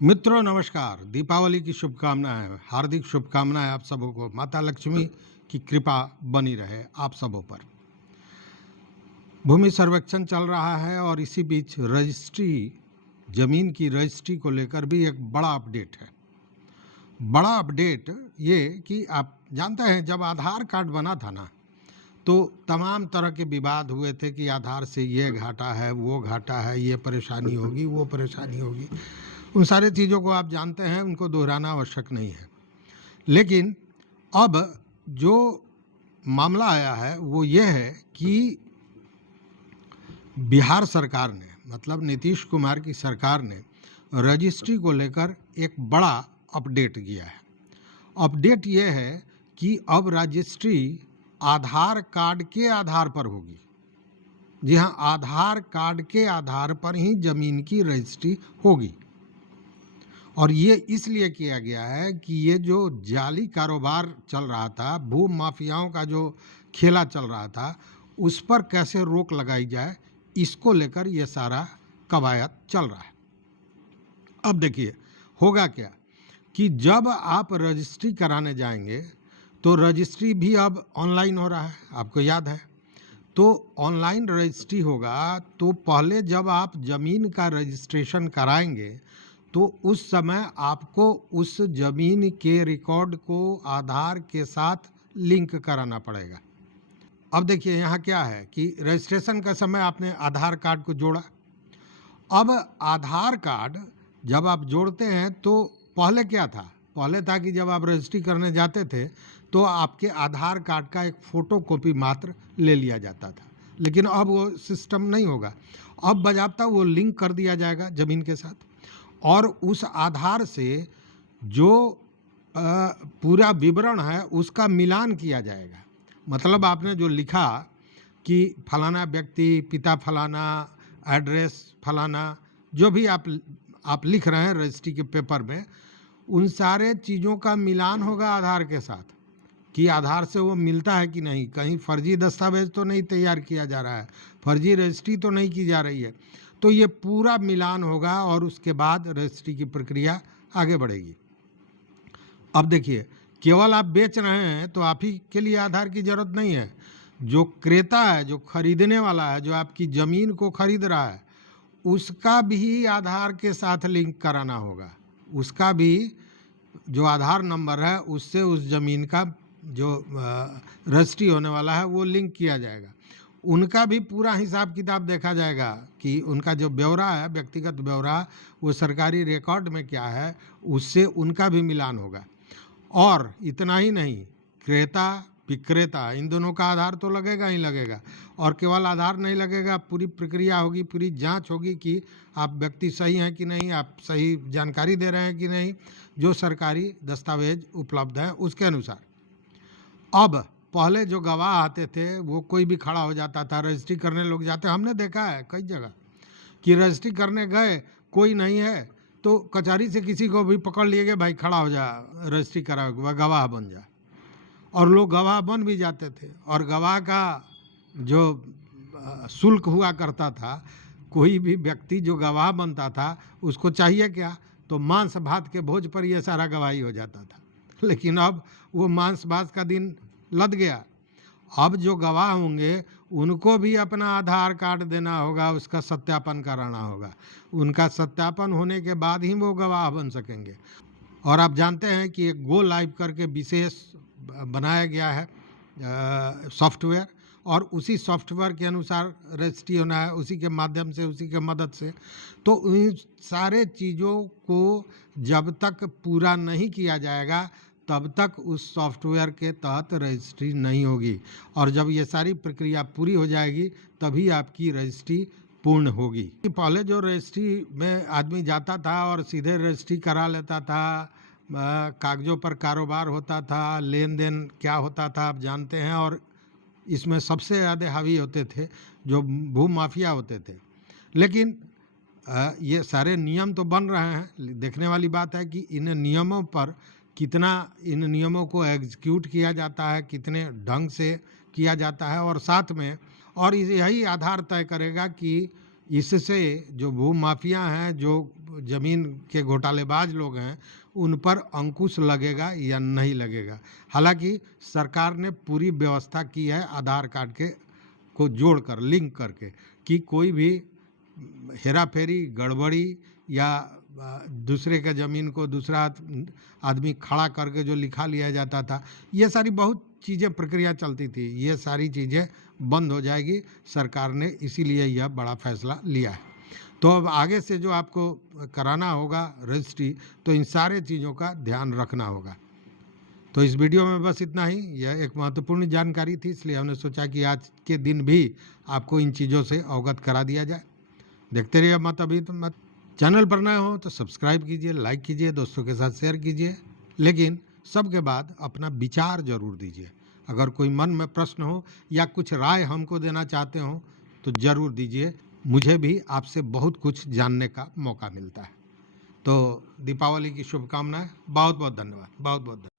मित्रों नमस्कार। दीपावली की शुभकामनाएं, हार्दिक शुभकामनाएं आप सबों को। माता लक्ष्मी की कृपा बनी रहे आप सबों पर। भूमि सर्वेक्षण चल रहा है और इसी बीच रजिस्ट्री, जमीन की रजिस्ट्री को लेकर भी एक बड़ा अपडेट है। बड़ा अपडेट ये कि आप जानते हैं जब आधार कार्ड बना था ना, तो तमाम तरह के विवाद हुए थे कि आधार से ये घाटा है, वो घाटा है, ये परेशानी होगी, वो परेशानी होगी। उन सारी चीज़ों को आप जानते हैं, उनको दोहराना आवश्यक नहीं है। लेकिन अब जो मामला आया है वो ये है कि बिहार सरकार ने, मतलब नीतीश कुमार की सरकार ने रजिस्ट्री को लेकर एक बड़ा अपडेट किया है। अपडेट ये है कि अब रजिस्ट्री आधार कार्ड के आधार पर होगी। जी हाँ, आधार कार्ड के आधार पर ही ज़मीन की रजिस्ट्री होगी। और ये इसलिए किया गया है कि ये जो जाली कारोबार चल रहा था, भू माफियाओं का जो खेला चल रहा था, उस पर कैसे रोक लगाई जाए, इसको लेकर ये सारा कवायद चल रहा है। अब देखिए होगा क्या कि जब आप रजिस्ट्री कराने जाएंगे तो रजिस्ट्री भी अब ऑनलाइन हो रहा है, आपको याद है। तो ऑनलाइन रजिस्ट्री होगा तो पहले जब आप ज़मीन का रजिस्ट्रेशन कराएंगे तो उस समय आपको उस ज़मीन के रिकॉर्ड को आधार के साथ लिंक कराना पड़ेगा। अब देखिए यहाँ क्या है कि रजिस्ट्रेशन का समय आपने आधार कार्ड को जोड़ा। अब आधार कार्ड जब आप जोड़ते हैं तो पहले क्या था? पहले था कि जब आप रजिस्ट्री करने जाते थे तो आपके आधार कार्ड का एक फ़ोटोकॉपी मात्र ले लिया जाता था। लेकिन अब वो सिस्टम नहीं होगा। अब बजाबता वो लिंक कर दिया जाएगा ज़मीन के साथ, और उस आधार से जो पूरा विवरण है उसका मिलान किया जाएगा। मतलब आपने जो लिखा कि फलाना व्यक्ति, पिता फलाना, एड्रेस फलाना, जो भी आप लिख रहे हैं रजिस्ट्री के पेपर में, उन सारे चीज़ों का मिलान होगा आधार के साथ कि आधार से वो मिलता है कि नहीं, कहीं फर्जी दस्तावेज तो नहीं तैयार किया जा रहा है, फर्जी रजिस्ट्री तो नहीं की जा रही है। तो ये पूरा मिलान होगा और उसके बाद रजिस्ट्री की प्रक्रिया आगे बढ़ेगी। अब देखिए, केवल आप बेच रहे हैं तो आप ही के लिए आधार की ज़रूरत नहीं है। जो क्रेता है, जो खरीदने वाला है, जो आपकी ज़मीन को खरीद रहा है, उसका भी आधार के साथ लिंक कराना होगा। उसका भी जो आधार नंबर है उससे उस ज़मीन का जो रजिस्ट्री होने वाला है वो लिंक किया जाएगा। उनका भी पूरा हिसाब किताब देखा जाएगा कि उनका जो ब्यौरा है, व्यक्तिगत ब्यौरा, वो सरकारी रिकॉर्ड में क्या है, उससे उनका भी मिलान होगा। और इतना ही नहीं, क्रेता विक्रेता इन दोनों का आधार तो लगेगा ही लगेगा। और केवल आधार नहीं लगेगा, पूरी प्रक्रिया होगी, पूरी जांच होगी कि आप व्यक्ति सही हैं कि नहीं, आप सही जानकारी दे रहे हैं कि नहीं, जो सरकारी दस्तावेज उपलब्ध हैं उसके अनुसार। अब पहले जो गवाह आते थे वो कोई भी खड़ा हो जाता था, रजिस्ट्री करने लोग जाते, हमने देखा है कई जगह कि रजिस्ट्री करने गए, कोई नहीं है तो कचहरी से किसी को भी पकड़ लिए गए, भाई खड़ा हो जा, रजिस्ट्री करा, गवाह बन जा। और लोग गवाह बन भी जाते थे। और गवाह का जो शुल्क हुआ करता था, कोई भी व्यक्ति जो गवाह बनता था उसको चाहिए क्या, तो मांस भात के भोज पर यह सारा गवाही हो जाता था। लेकिन अब वो मांस भात का दिन लद गया। अब जो गवाह होंगे उनको भी अपना आधार कार्ड देना होगा, उसका सत्यापन कराना होगा। उनका सत्यापन होने के बाद ही वो गवाह बन सकेंगे। और आप जानते हैं कि एक गो लाइव करके विशेष बनाया गया है सॉफ्टवेयर, और उसी सॉफ्टवेयर के अनुसार रजिस्ट्री होना है, उसी के माध्यम से, उसी के मदद से। तो इन सारे चीज़ों को जब तक पूरा नहीं किया जाएगा तब तक उस सॉफ्टवेयर के तहत रजिस्ट्री नहीं होगी। और जब ये सारी प्रक्रिया पूरी हो जाएगी तभी आपकी रजिस्ट्री पूर्ण होगी। पहले जो रजिस्ट्री में आदमी जाता था और सीधे रजिस्ट्री करा लेता था, कागज़ों पर कारोबार होता था, लेन देन क्या होता था आप जानते हैं। और इसमें सबसे ज़्यादा हावी होते थे जो भू माफिया होते थे। लेकिन ये सारे नियम तो बन रहे हैं। देखने वाली बात है कि इन नियमों पर कितना, इन नियमों को एग्जीक्यूट किया जाता है, कितने ढंग से किया जाता है। और साथ में और यही आधार तय करेगा कि इससे जो भू माफिया हैं, जो ज़मीन के घोटालेबाज लोग हैं उन पर अंकुश लगेगा या नहीं लगेगा। हालांकि सरकार ने पूरी व्यवस्था की है आधार कार्ड के को जोड़कर लिंक करके कि कोई भी हेरा फेरी गड़बड़ी या दूसरे का ज़मीन को दूसरा आदमी खड़ा करके जो लिखा लिया जाता था, ये सारी बहुत चीज़ें प्रक्रिया चलती थी, ये सारी चीज़ें बंद हो जाएगी। सरकार ने इसीलिए यह बड़ा फैसला लिया है। तो अब आगे से जो आपको कराना होगा रजिस्ट्री, तो इन सारे चीज़ों का ध्यान रखना होगा। तो इस वीडियो में बस इतना ही। यह एक महत्वपूर्ण जानकारी थी, इसलिए हमने सोचा कि आज के दिन भी आपको इन चीज़ों से अवगत करा दिया जाए। देखते रहिए मत अभी तो मत। चैनल पर नए हो तो सब्सक्राइब कीजिए, लाइक कीजिए, दोस्तों के साथ शेयर कीजिए, लेकिन सबके बाद अपना विचार जरूर दीजिए। अगर कोई मन में प्रश्न हो या कुछ राय हमको देना चाहते हो तो ज़रूर दीजिए, मुझे भी आपसे बहुत कुछ जानने का मौका मिलता है। तो दीपावली की शुभकामनाएं। बहुत बहुत धन्यवाद। बहुत बहुत धन्यवाद।